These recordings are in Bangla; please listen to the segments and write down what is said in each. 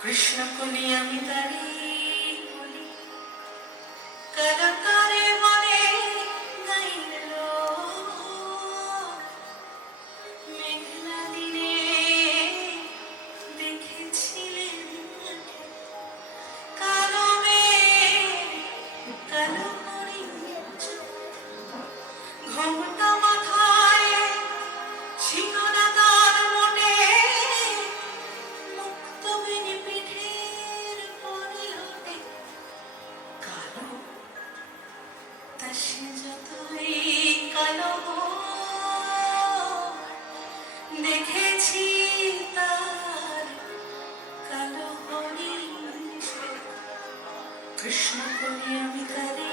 কৃষ্ণ কলি আমি তারি বলি কালো তারে মনে গাইল মেঘলা দিনে দেখেছিলেন কালো মেঘ কালো হরিণ ঘোমটা মাথায় ছিল না তার মনে মুক্ত বেনি পিঠের পরিহতে কালো তা সে যতই কালো দেখেছি তার কালো হরিণ কৃষ্ণ বলি আমি তারে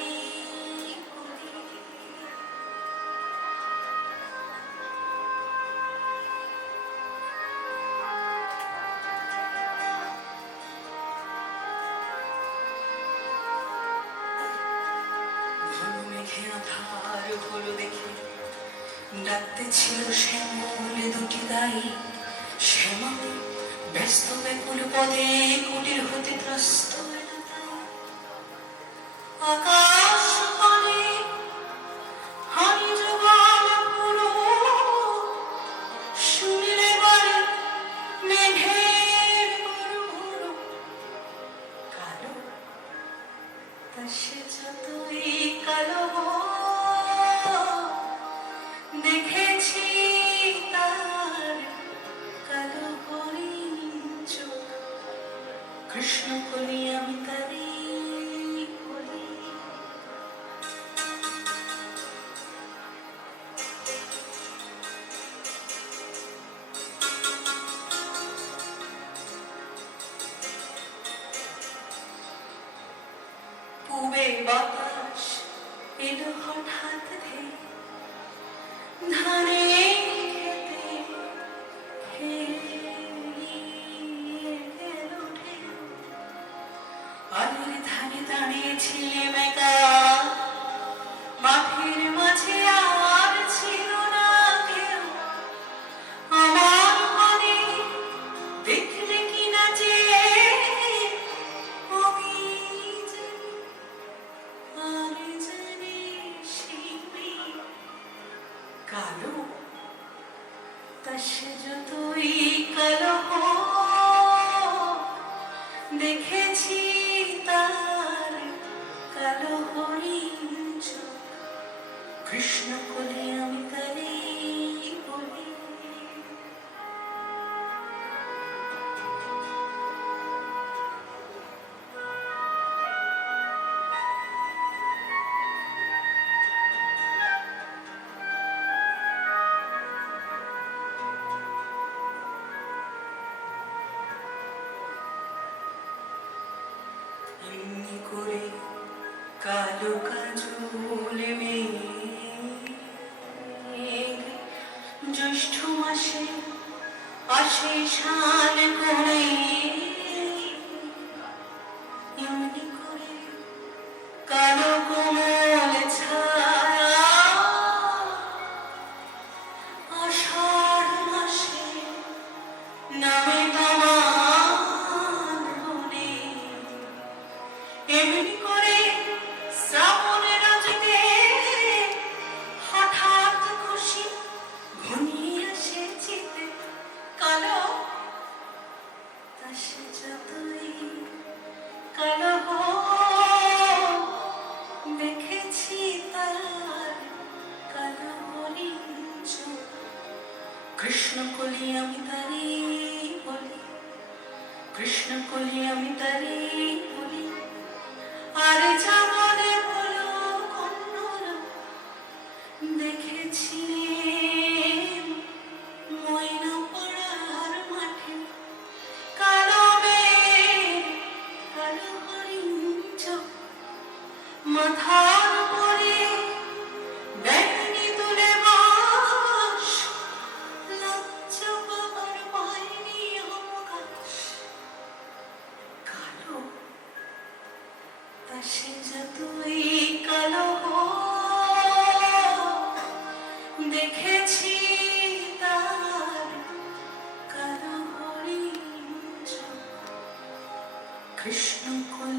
আধার হলো দেখে ডাকতে ছিল শ্যামলে দুটি দাই শ্যামা ব্যস্ত ব্যাকুল পদে কুটির হতে ত্রস্ত আকাশ পানে হানি জবান পুরো শুনিলে বারে মেঘের বড় কালো তা সে যতই কালো দেখেছি তার কালো হরিণ চোখ কৃষ্ণ কলি আমি তারি বলি পূবে বাতাস এলো হঠাৎ ধে ধানে খেতে খেলিয়ে গেল ঢেউ আলোর ধারে দাঁড়িয়েছিলে মেঘা মাঠের মাঝে আর ছিল না কেউ আমার মনে দেখলে কিনা যে আমি জানি আর জানি শিবি কালো তা সে যতই কালো দেখেছি তার কালো হরিণ চোখ কৃষ্ণ কলি আমি তারি বলি এমনি করে কালো কাজল মেঘ জ্যৈষ্ঠ মাসে আসে শান করে এমনি করে কালো কোমল ছায়া আষাঢ় মাসে নামে এমনি করে শ্রাবণের রাজতে হঠাৎ খুশি ঘনিয়ে আসে চিতে কালো তা সে যতই কালো দেখেছি তার কালো হরিণ চোখ কৃষ্ণ কলি আমি তারি বলি কৃষ্ণ কলি আমি তারি বলি আর যা মনে হলো কন্যরা দেখেছি ময়না পাড়ার মাঠে কালো মেঘ কালো হরিণ চোখ মাথার উপরে ব্যাঙনি তুলে বাস লজ্জা বাবার পায়নি অবকাশ কালো তা সে যত কৃষ্ণ কোলে